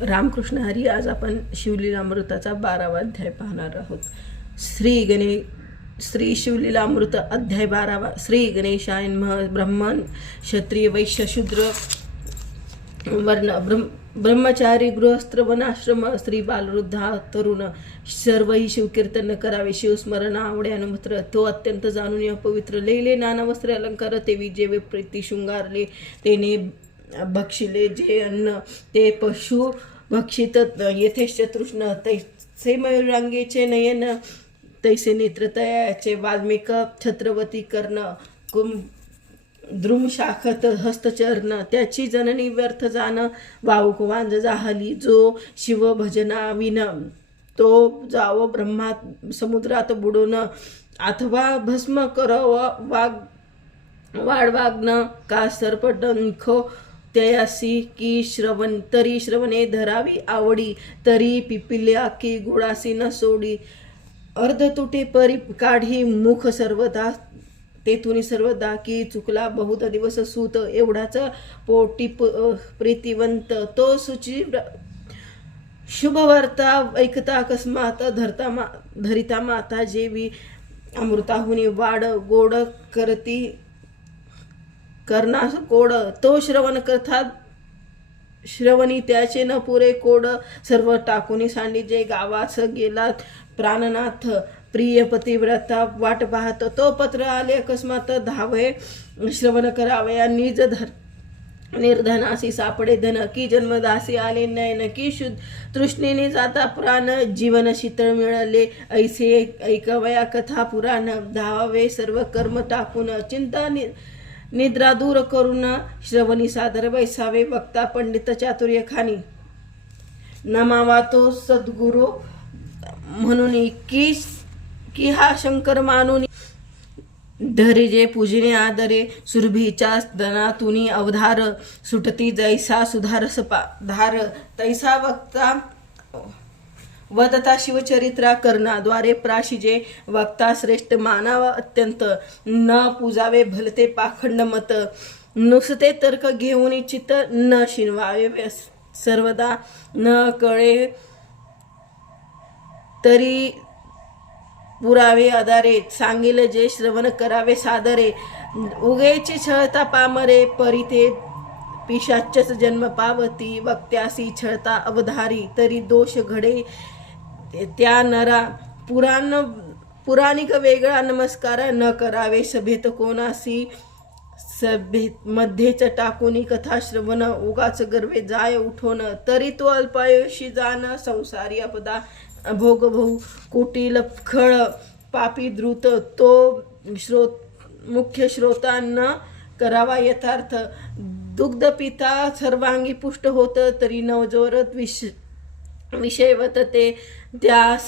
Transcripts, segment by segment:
रामकृष्ण हरी. आज आपण शिवलीलामृताचा 12वा अध्याय पाहणार आहोत. श्री शिवलीलामृत अध्याय 12वा. श्री गणेशाय नमः. ब्राह्मण क्षत्रिय वैश्य शूद्र वर्ण ब्रह्मचारी गृहस्थ वनाश्रम स्त्री बालवृद्धा तरुण सर्वही शिवकीर्तन करावे. शिवस्मरण आवडे अनुमत्र. तो अत्यंत जाणून पवित्र. लेले नाना वस्त्रे अलंकार तेवी जे प्रीती शृंगारले तेने भक्षिले जे अन्न ते पशु भक्षित येथेच तृष्ण तैसे मयूरांगेचे नयन तैसे नेत्र तयाचे वाल्मिक छत्रवती कर्ण कुम द्रुम शाखत हस्तचरण त्याची जननी व्यर्थ जाण वाऊक वांज जाहली जो शिव भजना विन तो जावो ब्रह्मात समुद्रात बुडून अथवा भस्म करव वाढवाग्न का सर्पडंखो तयासी की श्रवण तरी श्रवणे धरावी आवडी तरी पिपिल्या की गुळासी न सोडी अर्ध तुटे परी काढी मुख सर्वदा तेथुनी सर्वदा की चुकला बहुत दिवस सूत एवढाच पोटी प्रीतिवंत तो सुची शुभवार्ता ऐकता अकस्मात धरिता माता जेवी अमृताहुनी वाढ गोड करती करणास कोड तो श्रवण कथा श्रवणी त्याचे न पुरे कोड सर्व टाकुनी सांडी जे गावास गेला प्राणनाथ प्रिय पतिव्रता वाट पाहत तो पत्र आले अकस्मात धावे श्रवण करावया निज निर्धनासी सापडे धन की जन्मदासी आले नयन की शुद्ध तृष्णेने जाता प्राण जीवन शीतळ मिळाले ऐसे ऐकवया कथा पुराण धावावे सर्व कर्म टाकून चिंता निद्रा दूर करून श्रवणी सादर बैसावे वक्ता पंडित चातुर्य खानी नमावा तो सद्गुरु म्हणून की हा शंकर मानून धरे जे पूजने आदरे सुरभीच्या दनातुनी अवधार सुटती जैसा सुधार धार तैसा वक्ता वदता शिवचरित्रा कर्णाद्वारे प्राशिजे वक्ता श्रेष्ठ मानावा अत्यंत न पूजावे भलते पाखंड मत नुसते तर्क घेऊन चित्त न शिनवावे सर्वदा न कळे तरी पुरावे आधारे सांगिल जे श्रवण करावे सादरे उगेची छळता पामरे परिते पिशाच्यच जन्म पावती वक्त्यासी छळता अवधारी तरी दोष घडे त्या नरा पुराणिक वेगळा नमस्कार न करावे सभेत कोणासी सभेत मध्येच टाकुनी कथा श्रवण उगाच गर्वे जाय उठोन तरी तो अल्पायुषी जाण संसारी अपदा भोग भाऊ कुटील खळ पापी द्रुत तो मुख्य श्रोतांना करावा यथार्थ दुग्ध पिता सर्वांगी पुष्ट होत तरी नवजोरत विषयवत ते त्यास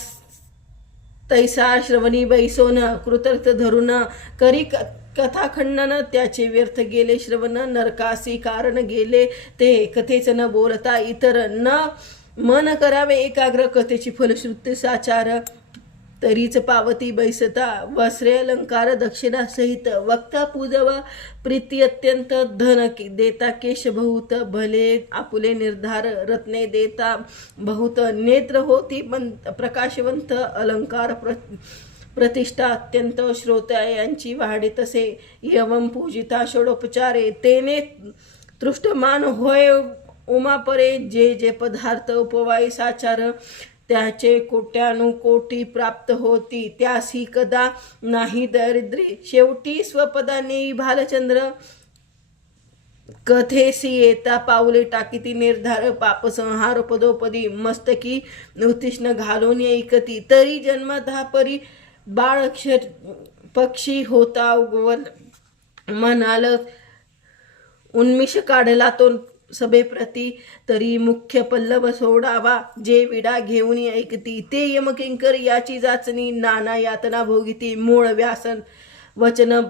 तैसा श्रवणी बैसोन कृतर्थ धरून करी कथा खंडन त्याचे व्यर्थ गेले श्रवण नरकासी कारण गेले ते कथेच न बोलता इतर न मन करावे एकाग्र कथेची फलश्रुती साचार तरीच पावती बैसता वस्त्रे अलंकार दक्षिणा सहित वक्ता पूजवा प्रीती अत्यंत धन देता केश बहुत भले आपुले निर्धार रत्ने देता बहुत नेत्र होती प्रकाशवंत अलंकार प्रतिष्ठा अत्यंत श्रोत्या यांची वाढे तसे यवम पूजिता षोडोपचारे तेने तृष्टमान होय उमापरे जे जे पदार्थ उपवाय साचार त्याचे कोट्यानुकोटी प्राप्त होती त्यासी कदा नाही दरिद्री शेवटी स्वपदाने भालचंद्र कथेसी येता पाऊले टाकीती निर्धार पापसंहार पदोपदी मस्तकी उत्तीष्ण घालून ऐकती तरी जन्मधा परी बाळ पक्षी होता उगवल म्हणाल उन्मिष काढला तो सभेप्रती तरी मुख्य पल्लव सोडावा जे विडा घेऊन ऐकती ते यमकिंकर याची जाचणी नाना यातना भोगिती मूळ व्यासन वचन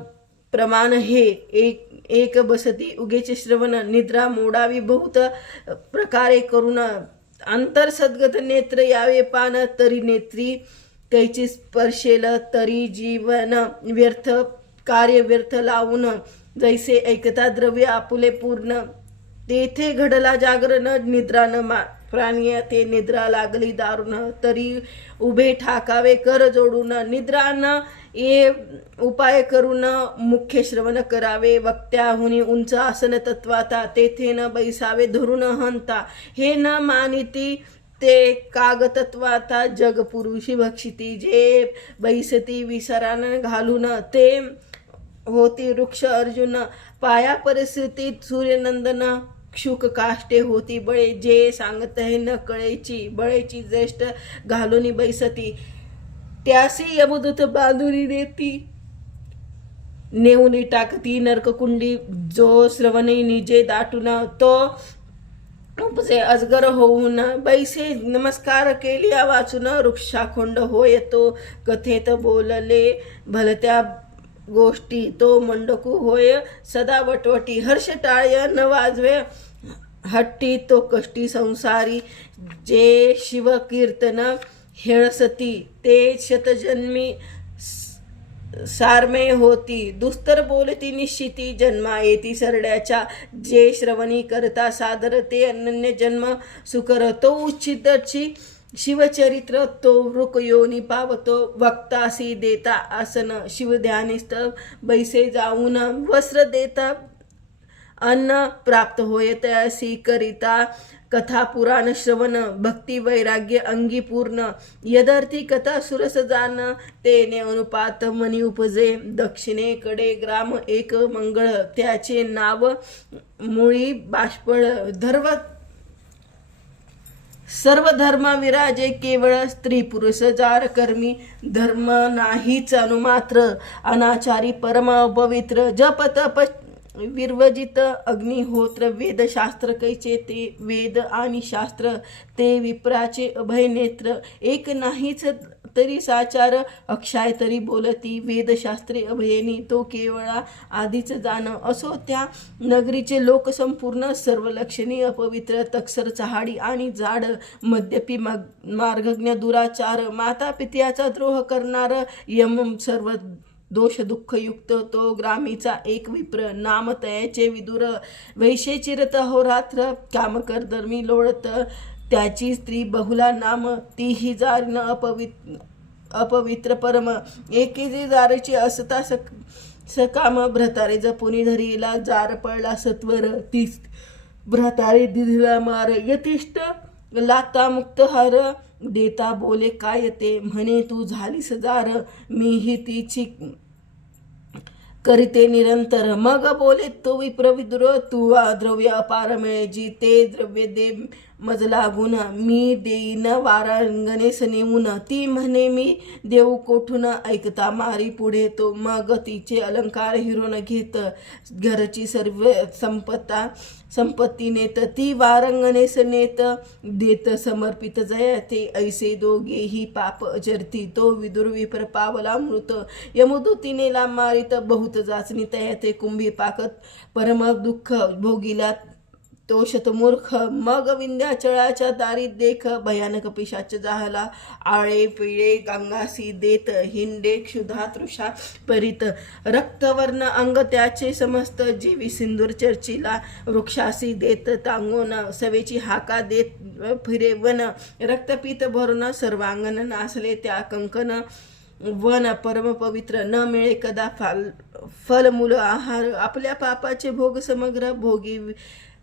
प्रमाण हे एक बसती उगेचे श्रवण निद्रा मोडावी बहुत प्रकारे करून अंतर सद्गत नेत्र यावे पान तरी नेत्री कैची स्पर्शेल तरी जीवन व्यर्थ कार्य व्यर्थ लावून जैसे ऐकता द्रव्य आपुले पूर्ण तेथे घडला जागरण निद्रा न प्राणी ते निद्रा लागली दारुण तरी उभे ठाकावे कर जोडून निद्रा न ये उपाय करून मुख्य श्रवण करावे वक्त्याहुनी उंच आसन तत्वाता तेथे न बैसावे धरून हंता हे न मानिती ते कागतत्वाता जग पुरुषी भक्षिती जे बैसती विसरान घालून ते होती वृक्ष अर्जुन पाया परिस्थितीत सूर्यनंदन क्षुक काष्टे होती बळे जे सांगत आहे न कळेची बळेची ज्येष्ठ घालून बैसती त्यासी यमदूत बांधुरी देती नेऊनी टाकती नरककुंडी जो श्रवणी निजे दाटून तो उपजे अजगर होऊन बैसे नमस्कार केलिया वाचून वृक्षाखोंड होय तो कथेत बोलले भलत्या गोष्टी तो मंडकू होय सदा वटवटी हर्ष टाळ्य न वाजवे हट्टी तो कष्टी संसारी जे शिव कीर्तन हेळसती ते शतजन्मी सारमे होती दुस्तर बोलती निश्चिती जन्मा येती सरड्याच्या जे श्रवणी करता सादर ते अनन्य जन्म सुकर तो उच्चितची शिवचरित्र तो वृक योनी पावतो वक्तासी देता आसन शिवध्यानिस्त बैसे जाऊन वस्त्र देता अन्न प्राप्त होय तयासी करिता कथा पुराण श्रवण भक्ती वैराग्य अंगी पूर्ण यदर्थी कथा सुरस जान तेने अनुपात मनी उपजे दक्षिणेकडे ग्राम एक मंगळ त्याचे नाव मुळी बाष्पळ सर्व धर्म विराजे केवळ स्त्री पुरुष जार कर्मी धर्म नाहीच अनुमात्र अनाचारी परम पवित्र जप तप विर्वजित अग्निहोत्र वेदशास्त्र कैचे ते वेद आणि शास्त्र ते विप्राचे अभय नेत्र एक नाहीच तरी साचार अक्षय तरी बोलती वेदशास्त्रे अभयनी तो केवळा आधीच जाण असो त्या नगरीचे लोक संपूर्ण सर्व लक्षणी अपवित्र तक्सर चहाडी आणि जाड मद्यपी मार्गज्ञ दुराचार माता पित्याचा द्रोह करणार यम सर्व दोष दुःखयुक्त तो ग्रामीचा एक विप्र नाम तयाचे विदुर वैशे चिरत होरात्र काम कर धर्मी लोळत त्याची स्त्री बहुला नाम तीही जार न अपवित्र परम एके जारची असता सकाम भ्रतारे जपुनी धरीला जार पडला सत्वर ती भ्रतारे दिधीला मार यतिष्ठ लाता मुक्त हार देता बोले काय ते म्हणे तू झालीस जार मीही तिची करीते निरंतर मग बोले तो विप्रविद्र तू द्रव्य अपार मिळे जी ते द्रव्य दे मज लागून मी देईन वारांगणेस नेऊन ती म्हणे मी देऊ कोठून ऐकता मारी पुढे तो मग तिचे अलंकार हिरून घेत घरची सर्व संपत्ती नेत ती वारंगणेस नेत देत समर्पित जयते ऐसे दोघेही पाप अजरती तो विदुर विप्र पावला मृत यमदूतीने ला मारित बहुत जाचनी तयाते कुंभी पाकत परम दुःख भोगिला तो शतमूर्ख मग विंध्याचळाच्या दारी देख भयानक पिशाच जाहला आळे पिळे गंगासी देत हिंडे क्षुधा तृषा परित रक्तवर्ण अंग त्याचे समस्त जीवी सिंदूर चर्चिला वृक्षासी देत तांगोन सवेची हाका देत फिरे वन रक्तपीत भरून सर्वांगण नासले त्या कंकण वन परम पवित्र न मिळे कदा फलमूल आहार आपल्या पापाचे भोग समग्र भोगी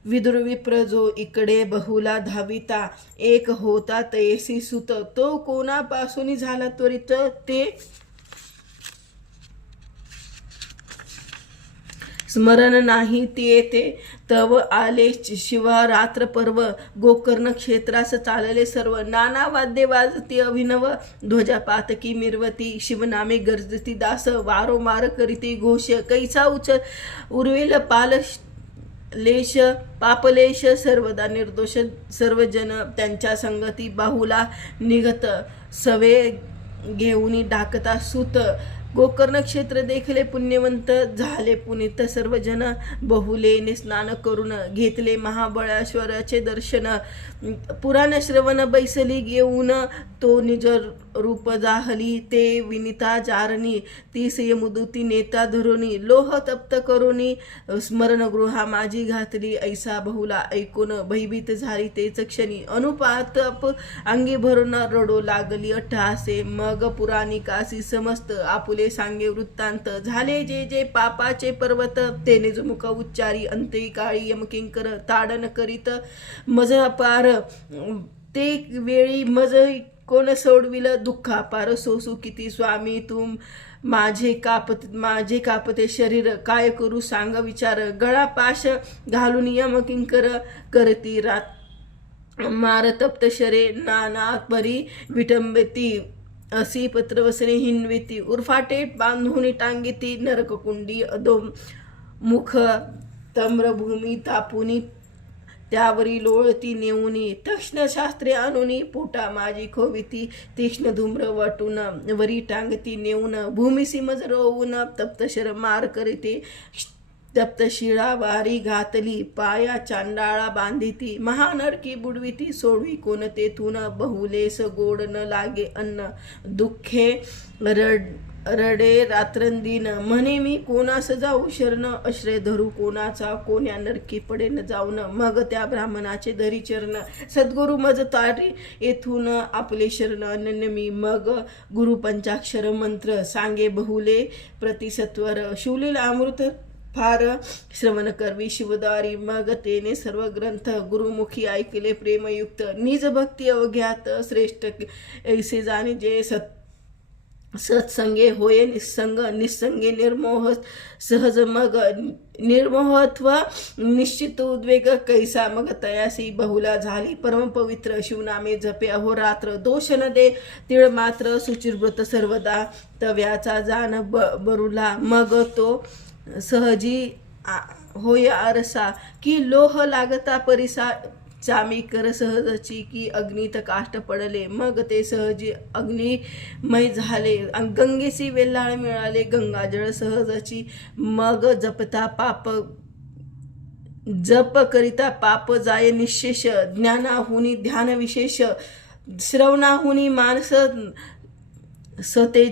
विदुर विप्र जो इकडे बहुला धाविता एक होता तयसी सुत तो कोणापासून झाला त्वरित ते स्मरण नाही ते तव आले शिवा रात्र पर्व गोकर्ण क्षेत्रास चालले सर्व नाना वाद्ये वाजती अभिनव ध्वजा पातकी मिरवती शिवनामे गर्जती दास वारोमार करीती घोष कैसा उर्वेल पाल लेश पापलेश सर्वदा निर्दोष सर्वजन त्यांच्या संगती बाहुला निघत सवे घेऊनी डाकता सुत गोकर्ण क्षेत्र देखले पुण्यवंत झाले पुनीत सर्वजन बहुलेने स्नान करून घेतले महाबळेश्वराचे दर्शन पुराण श्रवण बैसली घेऊन तो निज रूप जाहली ते विनिता जारणी ती मुदुती नेता धरुणी लोह तप्त करुणी स्मरणगृहा माझी घातली ऐसा बहुला ऐकून भयभीत झाली तेच क्षणी अनुपातप अंगी भरून रडो लागली अट्टहासे मग पुराणिकासी समस्त आपुले सांगे वृत्तांत झाले जे जे पापाचे पर्वत तेने मुख उच्चारी अंती काळी यमकिंकर ताडन करीत मज अपार ते वेळी मज कोण सोडविल दुःखापार सोसू किती स्वामी तुम माझे कापते शरीर काय करू सांग विचार गळा पाश घालून यमकिंकर करती रात मार तप्त शरे नाना परी विटंबती असी पत्रवसने हिनविती उर्फाटेट बांधून टांगिती नरककुंडी अधो मुख तम्रभूमी तापुनी त्यावरी लोळती नेऊनी तक्ष्ण शास्त्रे आणुनी पोटा माझी खोविती तीक्ष्ण धूम्र वाटून वरी टांगती नेऊन भूमिसी मज रोवून तप्त शर मार करीते तप्त शिळा वारी घातली पाया चांडाळा बांधिती महानरकी बुडविती सोडवी कोण तेथून बहुलेस गोड न लागे अन्न दुःखे रडे रात्रंदिन म्हणे मी कोणास जाऊ शरण आश्रय धरू कोणाचा कोण्या नरकी पडेन जाऊन मग त्या ब्राह्मणाचे धरी चरण सद्गुरु मज तारी येथून आपले शरण अनन्य मी मग गुरु पंचाक्षर मंत्र सांगे बहुले प्रतिसत्वर शिवलेला अमृत फार श्रवण करवी शिवदारी मग तेने सर्व ग्रंथ गुरुमुखी ऐकले प्रेमयुक्त निज भक्ती अवघ्यात श्रेष्ठ ऐसे जाणे जे सत्संगे होय निसंग निसंगे निर्मोह सहज मग निर्मोहत्व निश्चित उद्वेग कैसा मग तयासी बहुला झाली परमपवित्र शिवनामे जपे अहोरात्र दोष न दे तिळ मात्र सुचिरव्रत सर्वदा तव्याचा जाण बरुला मग तो सहजी होय आरसा की लोह लागता परिसा चामी कर सहजची की अग्नीत काष्ट पडले मग ते सहजी अग्निमय झाले गंगेसी वेल्हाळ मिळाले गंगाजळ सहजची मग जप करिता पाप जाय निशेष ज्ञानाहुनी ध्यान विशेष श्रवणाहुनी मानस सते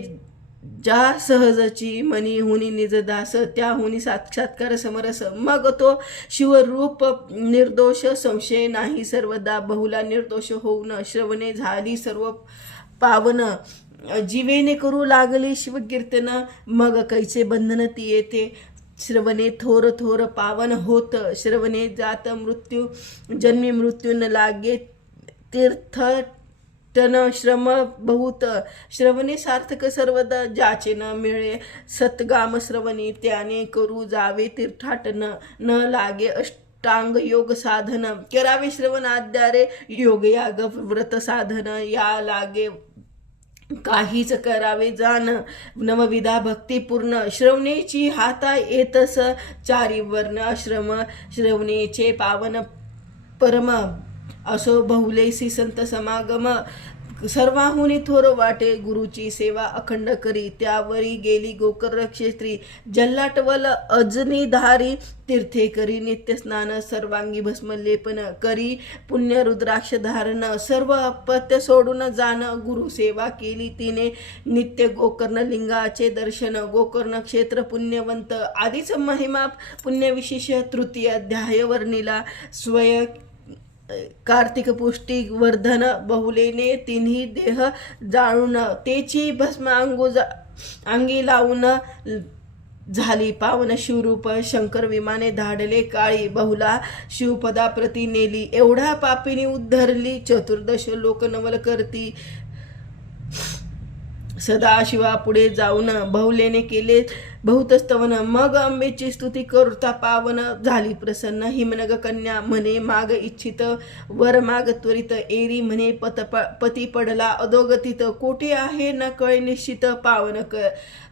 ज्या सहजची मनी हुनी निजदास त्याहुनी साक्षात्कार समरस मग तो शिवरूप निर्दोष संशय नाही सर्वदा बहुला निर्दोष होऊन श्रवणे झाली सर्व पावन जीवेने करू लागली शिवकीर्तन मग कैचे बंधन ती येते श्रवणे थोर थोर पावन होत श्रवणे जात मृत्यू जन्मी मृत्यू न लागे तीर्थ तन श्रम बहुत श्रवणे सार्थक सर्वदा ज्याचे न मिळे सतगाम श्रवणी त्याने करू जावे तीर्थाटन न लागे अष्टांग योग साधन करावे श्रवण आद्यारे योग याग व्रत साधन या लागे काहीच करावे जाण नवविधा भक्तिपूर्ण श्रवणेची हाता येतस चारी वर्ण आश्रम श्रवणेचे पावन परम असो बहुलेसी संत समागम सर्वाहुनी थोर वाटे गुरुची सेवा अखंड करी त्यावरी गेली गोकर्ण क्षेत्री जल्लाटवल अजनी धारी तीर्थे करी नित्य स्नान सर्वांगी भस्म लेपन करी पुण्य रुद्राक्ष धारण सर्व अपत्य सोडून जाण गुरु सेवा केली तिने नित्य गोकर्ण लिंगाचे दर्शन गोकर्ण क्षेत्र पुण्यवंत आधीच महिमा पुण्यविशेष तृतीय अध्याय वर्णिला स्वय कार्तिक पुष्टी वर्धन बहुलेने तिन्ही देह जाळून तेची भस्म अंगी लावून झाली पावन शिवरूप शंकर विमाने धाडले काळी बहुला शिवपदा प्रती नेली एवढा पापिनी उद्धरली चतुर्दश लोक नवल करती सदाशिवा पुढे जाऊन बहुलेने केले बहुत स्तवन मग अंबेची स्तुती करता पावन झाली प्रसन्न हिमनग कन्या म्हणे माग इच्छित वर माग त्वरित एरी म्हणे पती पडला अधोगतीत कोठे आहे न कळे निश्चित पावन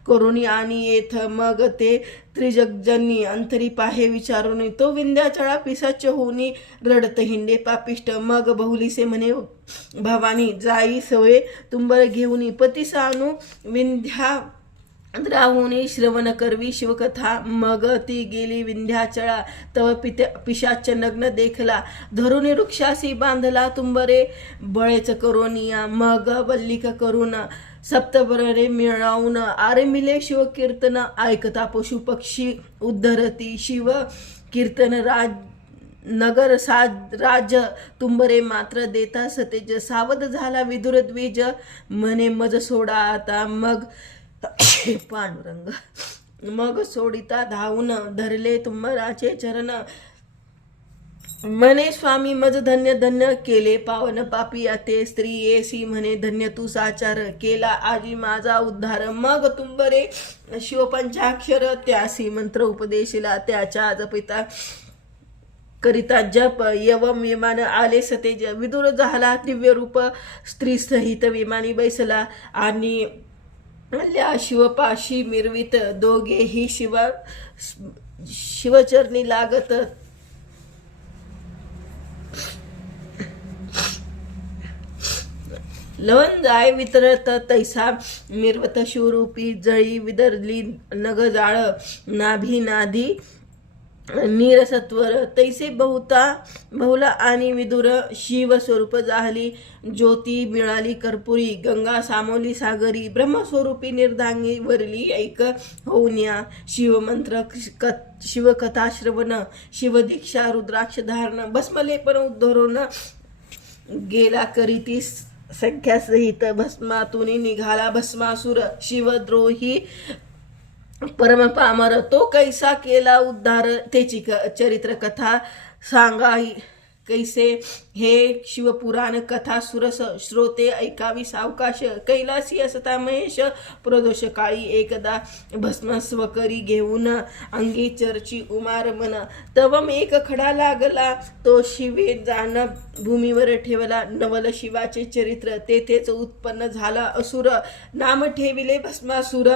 करुणी आणि येथ मग ते त्रिजगजनी अंतरी पाहे विचारून तो विंध्याचळा पिसाच होऊनी रडत हिंडे पापिष्ट मग बहुलीसे म्हणे भवानी जाई सवय तुंबर घेऊनी पती सानू विंध्या राहुनी श्रवण करवी शिवकथा, मग ती गेली विंध्याचळा, तव पिशाच नग्न देखला, धरुनी वृक्षासी बांधला तुंबरे, बळेच करोनिया, मग वल्लिक करून सप्तबरे मिळवून, आरमिले शिवकीर्तन, ऐकता पशु पक्षी उद्धरती, शिव कीर्तन नगर राज तुंबरे मात्र देता सतेज, सावध झाला विदुर द्विज, म्हणे मज सोडा आता, मग पांडुरंग मग सोडिता धावून, धरले तुंबराचे चरण, म्हणे स्वामी मज धन्य धन्य, केले पावन पापी ते स्त्री येसी, म्हणे धन्य तू साचार, केला आजी माझा उद्धार, मग तुंबरे शिवपंचाक्षर, त्यासी मंत्र उपदेशिला, त्याच्या जपिता करिता जप, यवम विमान आले सतेज, विदुर झाला दिव्य रूप, स्त्री सहित विमानी बैसला, आणि शिवपाशी मिरवित, दोघेही शिवचरणी लागत, लवन जाय वितरत, तैसा मिरवत शिवरूपी, जळी विदरली नग जाळ, नाभी नाधी नीरसत्वर, तैसे बहुला आणि विदुर शिव स्वरूप जाहली, ज्योती मिळाली कर्पुरी, गंगा सामोली सागरी, ब्रह्मस्वरूपी निर्धांगी वरली, ऐक होऊन्या शिवमंत्र शिवकथा श्रवण, शिवदीक्षा रुद्राक्ष धारण, भस्मलेपन उद्धरून गेला करीती संख्यासहित, भस्मातून निघाला भस्मासुर, शिवद्रोही परम पामर, तो कैसा केला उद्धार, त्याची चरित्र कथा सांगा कैसे, हे शिवपुराण कथा सुरस, श्रोते ऐकावी सावकाश, कैलासी असता महेश, प्रदोष काळी एकदा भस्मस्व करी घेऊन, अंगी चर्ची उमार मन, तवम एक खडा लागला, तो शिवे जाण भूमीवर ठेवला, नवल शिवाचे चरित्र, तेथेच उत्पन्न झाला असुर, नाम ठेविले भस्मासुर,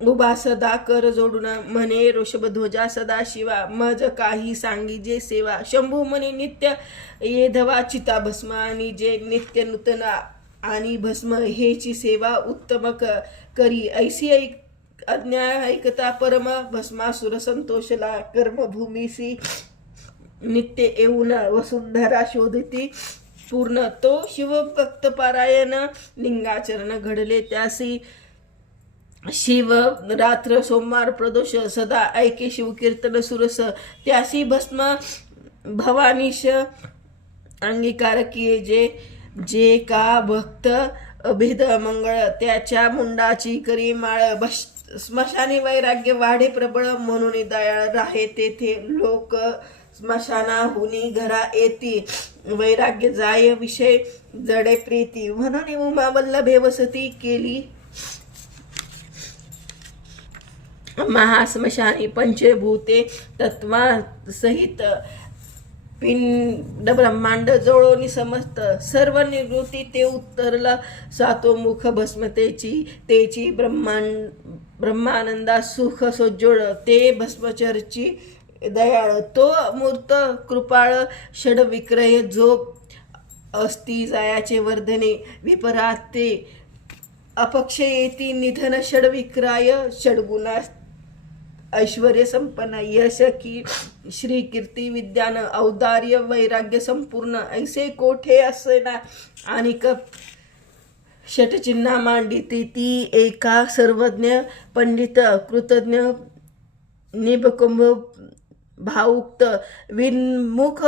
उभा सदा कर जोडून, म्हणे ऋषभध्वजा सदा शिवा, मज काही सांगी जे सेवा, शंभू म्हणे नित्य येधवा चिता भस्म, आणि जे नित्य नूतन आणि भस्म हेची सेवा उत्तम करी, ऐसी अज्ञा ऐकता परम, भस्मासुर संतोषला, कर्मभूमीसी नित्य येऊन, वसुंधरा शोधती पूर्ण, तो शिवभक्त पारायण, लिंगाचरण घडले त्यासी, शिव रात्र सोमवार प्रदोष, सदा ऐके शिवकीर्तन सुरस, त्यासी भस्म भवानीश अंगीकार किये, जे का भक्त अभेद मंगळ, त्याच्या मुंडाची करी माळ, स्मशानी वैराग्य वाढे प्रबळ, म्हणून दयाळ राहे तेथे लोक, स्मशानाहुनी घरा येती, वैराग्य जाय विषय जडे प्रीती, म्हणून उमा वल्लभे वसती केली, महास्मशानी पंचभूते तत्वा सहित, पिंड ब्रह्मांड जवळोनी समस्त, सर्व निवृत्ती ते उत्तरला, सातोमुख भस्मतेची, तेची ब्रह्मानंदा सुख सोज्जोड, ते भस्मचरची दयाळ, तो मूर्त कृपाळ, षड विक्रय जो अस्ति जायाचे वर्धने, विपराते अपक्ष येती निधन, षड विक्राय षडगुणा ऐश्वर्य संपन्न, यश की श्री कीर्ती विद्यान, औदार्य वैराग्य संपूर्ण, ऐसे कोठे असेना, आणि षटचिन्हा मांडिती, ती एका सर्वज्ञ पंडित कृतज्ञ निबकुंभ भावुक्त, विन्मुख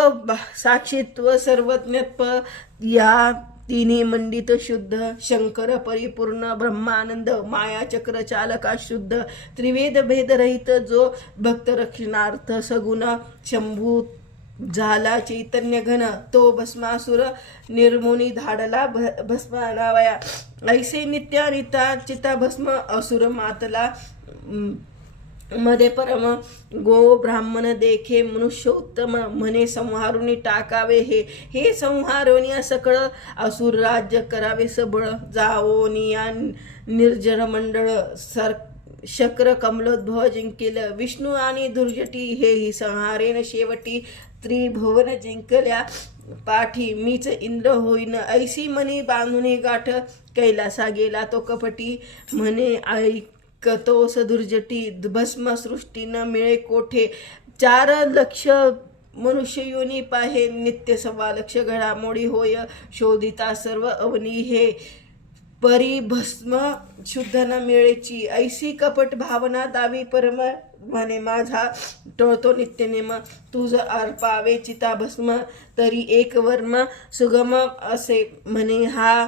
साक्षीत्व सर्वज्ञत्व, या तिन्ही मंडित शुद्ध, शंकर परिपूर्ण ब्रह्मानंद, मायाचक्र चालका शुद्ध, त्रिवेद भेदरहित, जो भक्त रक्षणार्थ सगुण, शंभू झाला चैतन्य घन, तो भस्मासुर निर्मुनी धाडला भस्मानावया, ऐसे नित्यानिता चिता भस्म, असुर मातला मध्ये परम, गो ब्राह्मण देखे मनुष्य उत्तम, म्हणे संहारुनी टाकावे हे संहारोनिया सकळ, असुर राज्य करावे सबळ, जावोनिया निर्जर मंडळ, शक्र कमलोद्भव जिंकेल, विष्णू आणि दुर्जटी, हेही संहारेन शेवटी, त्रिभुवन जिंकल्या पाठी, मीच इंद्र होईन, ऐसी मनी बांधुनी गाठ, कैलासा गेला तो कपटी, म्हणे कतोस दुर्जटी भस्म सृष्टी न मिळे कोठे 4 लक्ष मनुष्य योनी पाहे नित्य 1.25 लक्ष घडामोडी होय शोधिता सर्व अवनी हे परी भस्म शुद्ध न मिळेची ऐसी कपट भावना दावी परम म्हणे माझा टळतो नित्यनेम तुझ अर्पावे चिता भस्म तरी एक वर्म सुगम असे म्हणे हा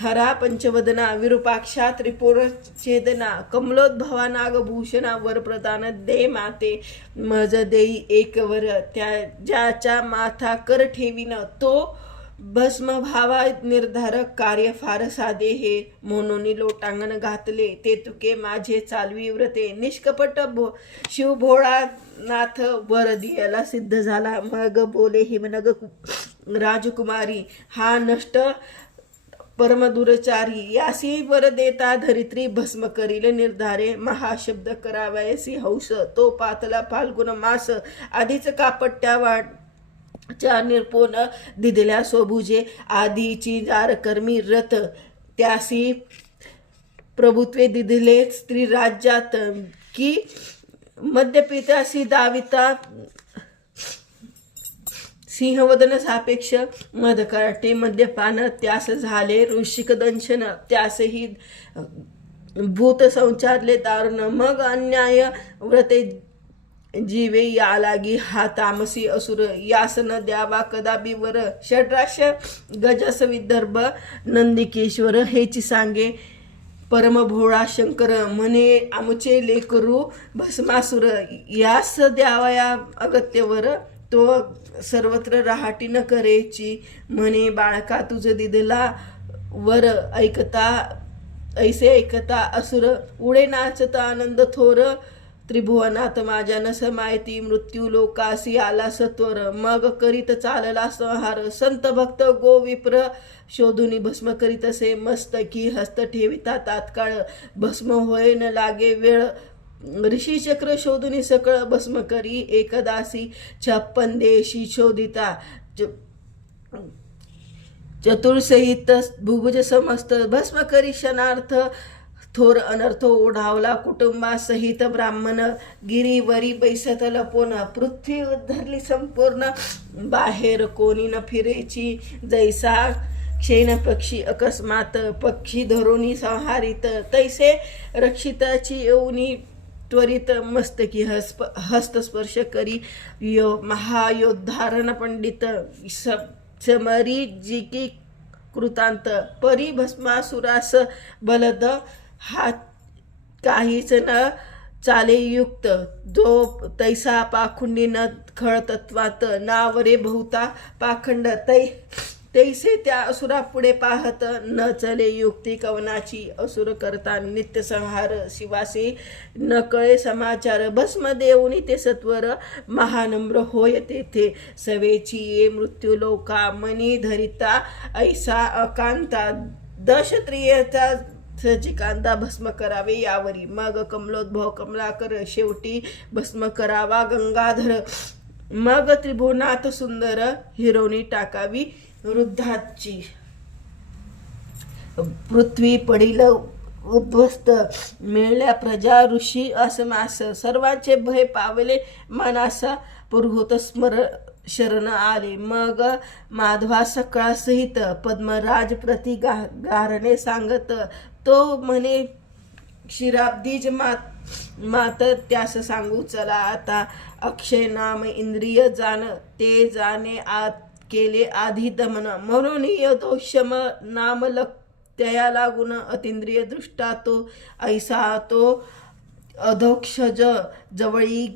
हरा पंचवदना विरूपाक्षा त्रिपुर छेदना कमलोद्भवा नागभूषणा वरप्रदान दे माते मज देई एक वर त्या ज्याच्या माथा कर ठेवीन तो भस्म भावा निर्धारक कार्य फार साधे हे म्हणून लोटांगण घातले ते तुके माझे चालवी व्रते निष्कपट शिवभोळानाथ वर दियाला सिद्ध झाला मग बोले हिमनग राजकुमारी हा नष्ट परमदुरचारी यासी वर देता धरित्री भस्म करील निर्धारे महाशब्द करावयासी हौस तो पातला फाल्गुन मास आधीच कापट्या वाटच्या निर्पोन दिदिल्या सोभुजे आधीची जार कर्मी रथ त्यासी प्रभुत्वे दिदिले स्त्री राज्यात की मध्यपितासी दाविता सिंहवदन सापेक्ष मधकराटे मद्यपान त्यास झाले ऋषिक दंशन त्यासही भूत संचारले दारुण मग अन्याय व्रते जीवे या लागी हा तामसी असुर यास न द्यावा कदापि वर षड्राश गजस विदर्भ नंदिकेश्वर हेची सांगे परम भोळा शंकर म्हणे आमचे लेकरू भस्मासुर यास द्यावया अगत्यवर तो सर्वत्र राहाटी न करेची म्हणे बाळका तुझ दिदला वर ऐकता ऐसे ऐकता असुर उडे नाचता आनंद थोर त्रिभुवनात माझ्या न समायती मृत्यू लोकासी आला सत्वर मग करीत चालला संहार संत भक्त गो विप्र शोधुनी भस्म करीत असे मस्तकी हस्त ठेविता तात्काळ भस्म होय न लागे वेळ ऋषी चक्र शोधुनी सकळ भस्म करी एकदासी 56 देशी शोधिता चतुर्सहित भुभुज समस्त भस्म करी क्षणार्थ थोर अनर्थ ओढावला कुटुंबासहित ब्राह्मण गिरीवरी बैसत लपोन पृथ्वी धरली संपूर्ण बाहेर कोणी न फिरेची जैसा क्षीण पक्षी अकस्मात पक्षी धरोनी संहारित तैसे रक्षिताची येऊनी त्वरित मस्तकी हस्तस्पर्श करी महायोद्धारण पंडित समरी जिकी कृतांत परी भस्मासुरास बलद हा काहीच न चाले युक्त जो तैसा पाखुंडी न खळ तत्वात नावरे बहुता पाखंड तैसे त्या असुरा पुढे पाहत न चले युक्ती कवनाची असुर करता नित्य संहार शिवासी न कळे समाचार भस्म देऊनी ते सत्वर महानम्र होय तेथे सवेची ये मृत्यू लोका मनी धरिता ऐसा अकांता दशत्रियता सचिकांता भस्म करावे यावरी मग कमलोद्भव कमलाकर शेवटी भस्म करावा गंगाधर मग त्रिभुवनाथ सुंदर हिरोनी टाकावी वृद्धाची पृथ्वी पडील उद्ध्वस्त मिळल्या प्रजा ऋषी असमास सर्वांचे भय पावले मनासा पुरहोत स्मर शरण आले मग माधवा सकळासहित पद्मराज प्रति गारणे सांगत तो म्हणे क्षीराब्दीज मात त्यास सांगू चला आता अक्षय नाम इंद्रिय जाण ते जाणे आत केले आधी दमन म्हणून यदोषम नाम त्या लागून अतिंद्रिय दृष्टा तो ऐसा तो अधोक्षज जवळी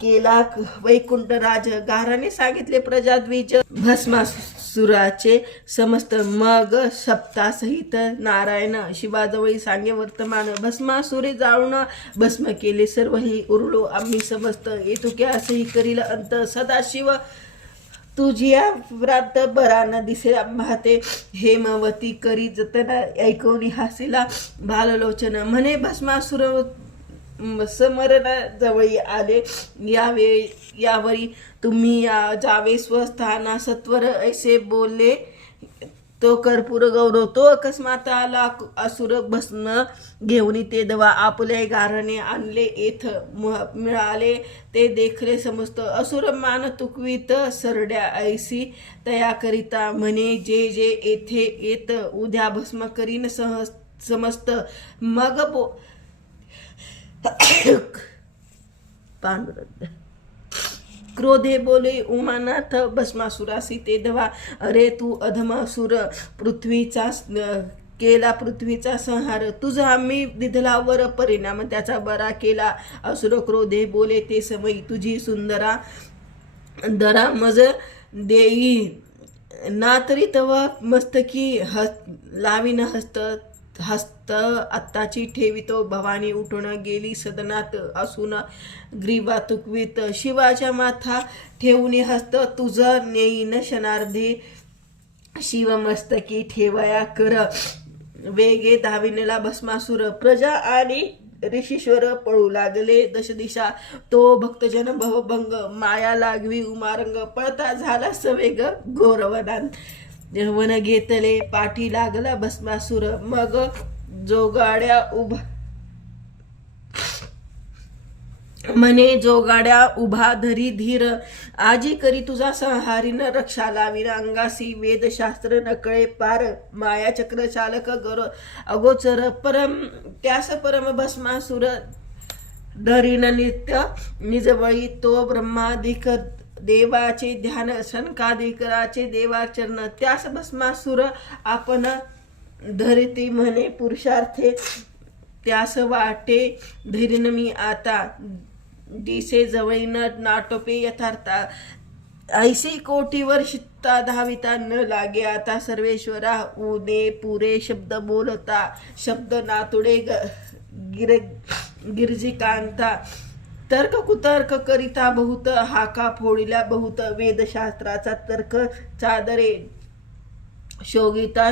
केला वैकुंठ राज गाराने सांगितले प्रजाद्विज भस्मासुराचे समस्त मग सप्तासहित नारायण शिवाजवळी सांगे वर्तमान भस्मासुरे जाळून भस्म केले सर्वही उरलो आम्ही समस्त येतुक्यासही करील अंत सदाशिव तुझिया व्रात बरान दिसे आंबाते हेमवती करी जतन ऐकवणी हासिला भाललोचन म्हणे भस्मासुर समरण जवळी आले यावरी तुम्ही जावे स्वस्थाना सत्वर ऐसे बोलले तो कर्पूर गौरव तो अकस्मात आला असुर भस्म घेऊन ते दवा आपले गारणे आणले येथ मिळाले ते देखले समस्त असुर मान तुकवीत सरड्या ऐसी तया करिता म्हणे जे जे येथे येत उद्या भस्म करीन समस्त मग पांडुरंग क्रोधे बोले उमानाथ भस्मासुरासी ते दवा अरे तू अधमासुर पृथ्वीचा केला पृथ्वीचा संहार तुझा आम्ही दिधलावर परिणाम त्याचा बरा केला असुर क्रोधे बोले ते समयी तुझी सुंदरा दरा मज देई ना तरी तवा मस्तकी लावीन हस्त आत्ताची ठेवितो भवानी उठून गेली सदनात असून ग्रीवा तुकवीत शिवाच्या माथा ठेवून हस्त तुझं नेईन क्षणार्धी शिवमस्तकी ठेवया कर वेगे धाविनेला भस्मासुर प्रजा आणि ऋषीश्वर पळू लागले दशदिशा तो भक्तजन भवभंग माया लागवी उमारंग पळता झाला सवेग घोरवनान वन घेतले पाठी लागला भस्मासुर मग जोगाड्या उभा धरी धीर आजी करी तुझा संहारीन रक्षा लावीन अंगासी वेदशास्त्र नकळे पार माया चक्र चालक अगोचर परम त्यास परम भस्मासुर धरीन नित्य निजवळी तो ब्रह्माधिक देवाचे ध्यान शनकाधिकराचे देवाचरण त्यास भस्मासुर आपण धरिती म्हणे पुरुषार्थे त्यास वाटे धरीन मी आता दिसे जवळीन नाटोपे यथार्था ऐशी कोटी वर्षता धाविता न लागे आता सर्वेश्वरा उदे पुरे शब्द बोलता शब्द नातुडे गिरजिकांता तर्क कुतर्क करिता बहुत हाका फोडिल्या बहुत वेदशास्त्राचा तर्क चादरे शोगिता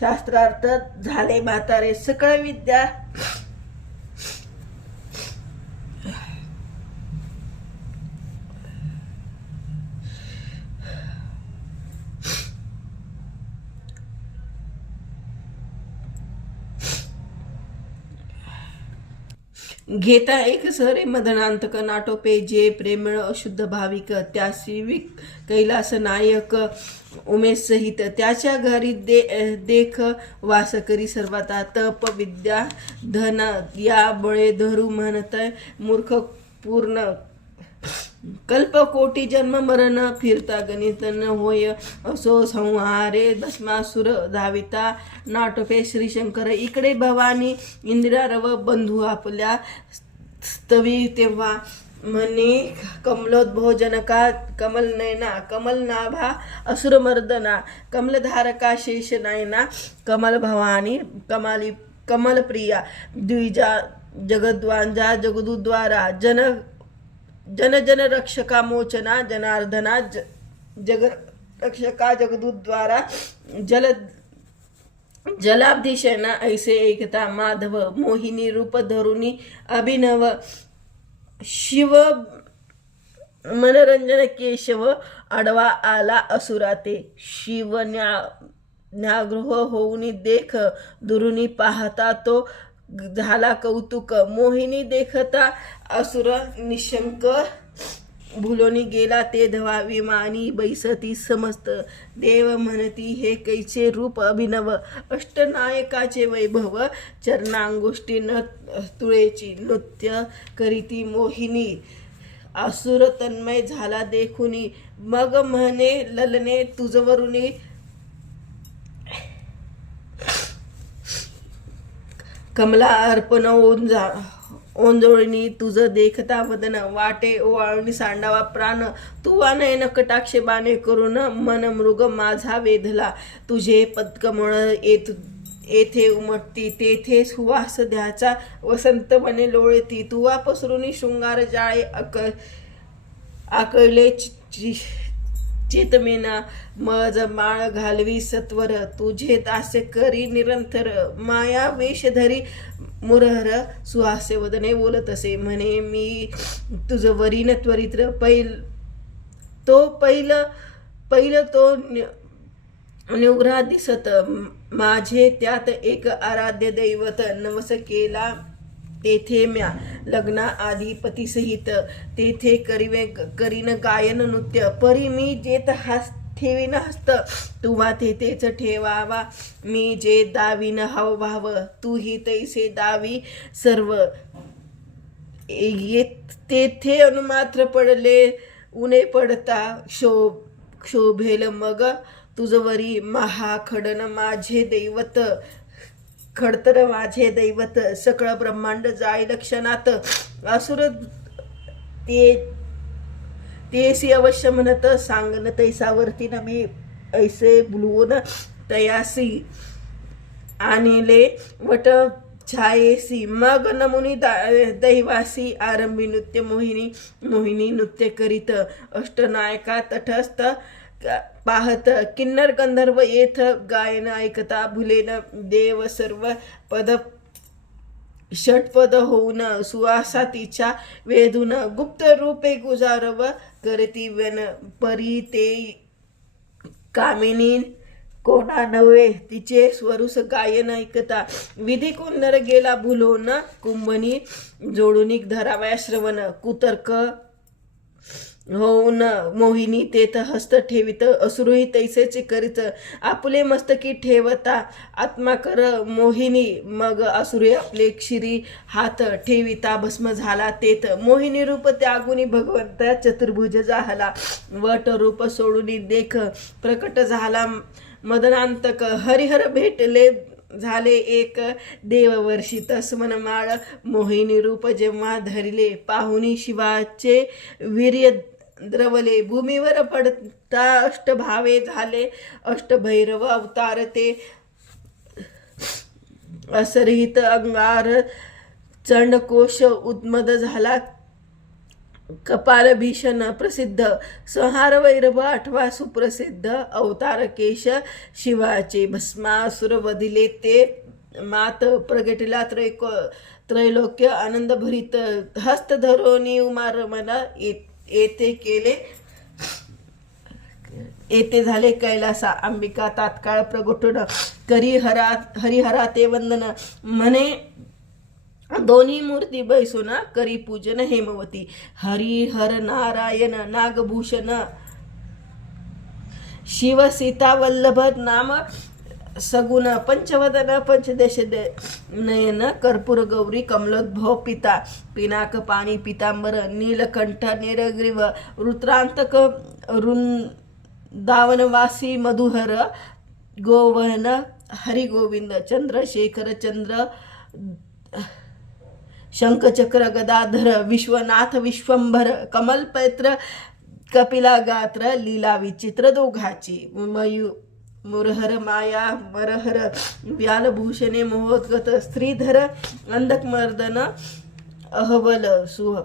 शास्त्रार्थ झाले म्हातारे सकळ विद्या घेता एक सरे मदनांतक नाटोपे जे प्रेमळ अशुद्ध भाविक त्या शिविक कैलास नायक उमेश सहित त्याच्या घरी देख वास करी सर्वता तप विद्या धन या बळे धरू म्हणत मूर्ख पूर्ण कल्पकोटी जन्म मरण फिरता गणित न होय असो संहारे भस्मासुर धाविता नाटोपे श्रीशंकर इकडे भवानी इंदिरा रव बंधू आपल्या स्तवी तेव्हा म्हणे कमलोद्भव जनका कमल नयना कमल नाभा असुरमर्दना कमलधारका शेष नयना कमल भवानी कमाली कमल प्रिया द्विजा जगद्वांजा जगदुद्वारा जन जन रक्षका मोचना जनार्दना जग रक्षका जगदुद्वारा जलाब्धिशना ऐसे एकता माधव मोहिनी रूप धरुनी अभिनव शिव मनरंजन केशव आडवा आला असुराते शिव न्यागृह होऊनी देख दुरुनी पाहता तो झाला कौतुक मोहिनी देखता असुर निशंक भुलोनी गेला ते धवा विमानी बैसती समस्त देव म्हणती हे कैचे रूप अभिनव अष्टनायकाचे वैभव चरणांगोष्टी न तुळेची नृत्य करीती मोहिनी असुर तन्मय झाला देखुनी मग म्हणे ललने तुझवरुनी कमला अर्पण ओंजोळणी तुझ देखता वदन वाटे ओवाळणी सांडावा प्राण तू नयन कटाक्षे बाणे करून मन मृग माझा वेधला तुझे पदकमळ येथे उमटती तेथे सुवास द्याचा वसंत वने लोळती तुवा पसरुनी शृंगार जाळे आकळले चितमेना मज माळ घालवी सत्वर तुझे दास्य करी निरंतर माया वेशधरी मुरहर सुहास्य वदने बोलत असे म्हणे मी तुझ वरीन त्वरित पहिलं तो अनुग्रह दिसत माझे त्यात एक आराध्य दैवत नवस केला तेथे म्या लग्ना आधी पतीसहित तेथे करीन गायन नृत्य परी मी जेत ठेवीन हस्त तुवा तेथेच ठेवावा मी जे दावीन हावभाव तूही तैसे दावी सर्व तेथे अनुमात्र पडले उणे पडता शोभेल मग तुझवरी महाखडन माझे दैवत खडतर माझे दैवत सकळ ब्रह्मांड जाय लक्षणात असुर तेसी अवश्य म्हणत सांगन तैसावरती न मी ऐसे बुलवून तयासी आणले वट छायेसी मग नमुनी दैवासी आरंभी नृत्य मोहिनी नृत्य करीत अष्टनायका तटस्थ पाहत किन्नर गंधर्व येथ गायन ऐकता भुलेन देव सर्व पद षटपद होऊन सुवासा तिच्या वेधून गुप्त रूपे गुजारव करती वन परी ते कामिनी कोणा नव्हे तिचे स्वरूस गायन ऐकता विधी कुंदर गेला भुलोन कुंभनी जोडून धरावया श्रवण कुतर्क होऊन मोहिनी तेथ हस्त ठेवित असुरही तैसेचे करीत आपले मस्तकी ठेवता आत्मा कर मोहिनी मग असुरे आपले क्षिरी हात ठेविता भस्म झाला तेथ मोहिनी रूप त्यागुनी भगवंत चतुर्भुज झाला वट रूप सोडून देख प्रकट झाला मदनांतक हरिहर भेटले झाले एक देववर्षी तस्मनमाळ मोहिनी रूप जेव्हा धरिले पाहुनी शिवाचे वीर्य द्रवले भूमीवर पडता अष्टभावे झाले अष्टभैरव अवतार ते असरहित अंगार चंडकोश उद्मद झाला कपाल भीषण प्रसिद्ध संहार वैरव आठवा सुप्रसिद्ध अवतार केश शिवाचे भस्मासुर वधिले ते मात प्रगटिला त्रैलोक्य आनंद भरित हस्त धरोनी उमारमन येथे केले येथे झाले कैलासा अंबिका तात्काळ प्रगटून हरिहरा ते वंदन म्हणे दोन्ही मूर्ती बैसून करी पूजन हेमवती हरिहर नारायण नागभूषण शिव सीता वल्लभ नाम सगुण पंचवदन पंचदश नयन कर्पूर गौरी कमलोद्भव पिता पिनाक पाणी पितांबर नीलकंठ निरग्रीव रुद्रांतक वृंदावनवासी मधुहर गोवहन हरिगोविंद चंद्रशेखर चंद्र शंखचक्र गदाधर विश्वनाथ विश्वंभर कमलपत्र कपिला गात्र लीला विचित्र दोघाची मुरहर माया मरहर व्यालभूषणे मोहोद्गत श्रीधर अंधकमर्दन अहवल सुह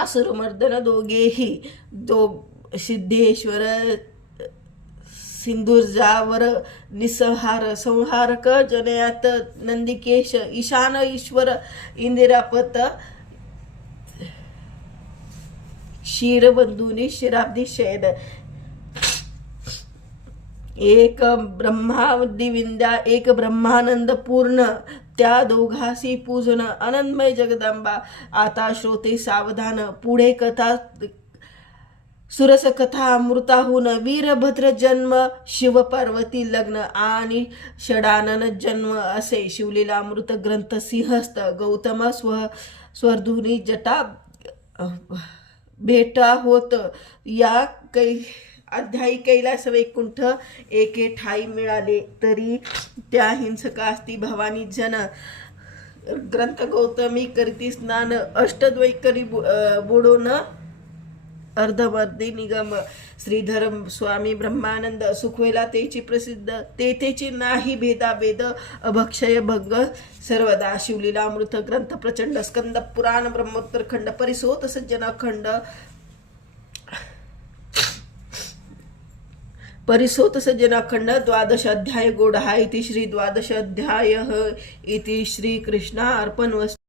आसुरमर्दन दोघेही सिद्धेश्वर सिंधुर्जावर निसंहार संहारक जनयात नंदिकेश ईशान ईश्वर इंदिरापत क्षीरबंधुनी शिराब्दी शयन एक ब्रह्मादिविंद्या एक ब्रह्मानंद पूर्ण त्या दोघासी पूजन आनंदमय जगदंबा आता श्रोते सावधान पुढे कथा सुरस कथा अमृताहून वीरभद्र जन्म शिव पार्वती लग्न आणि षडानन जन्म असे शिवलीला अमृत ग्रंथ सिंहस्थ गौतम स्वरधुनी जटा भेटा होत या अध्यायी कैलास वैकुंठ एके ठाई मिळाले तरी त्या हिंसकास्ती भवानी जन ग्रंथ गौतमी करती स्नान अष्टद्वैकरी बुडून अर्धवर्धी निगम श्रीधर स्वामी ब्रह्मानंद सुखवेला तेची प्रसिद्ध तेथेची नाही भेदाभेद अभक्षय भंग सर्वदा शिवलीला अमृत ग्रंथ प्रचंड स्कंद पुराण ब्रह्मोत्तर खंड परिसोत सज्जन खंड परिसोत सज्जनाखंड द्वादश अध्याय गोढ़ा इति श्री द्वादश अध्याय इति श्री कृष्णा अर्पण वस्तु।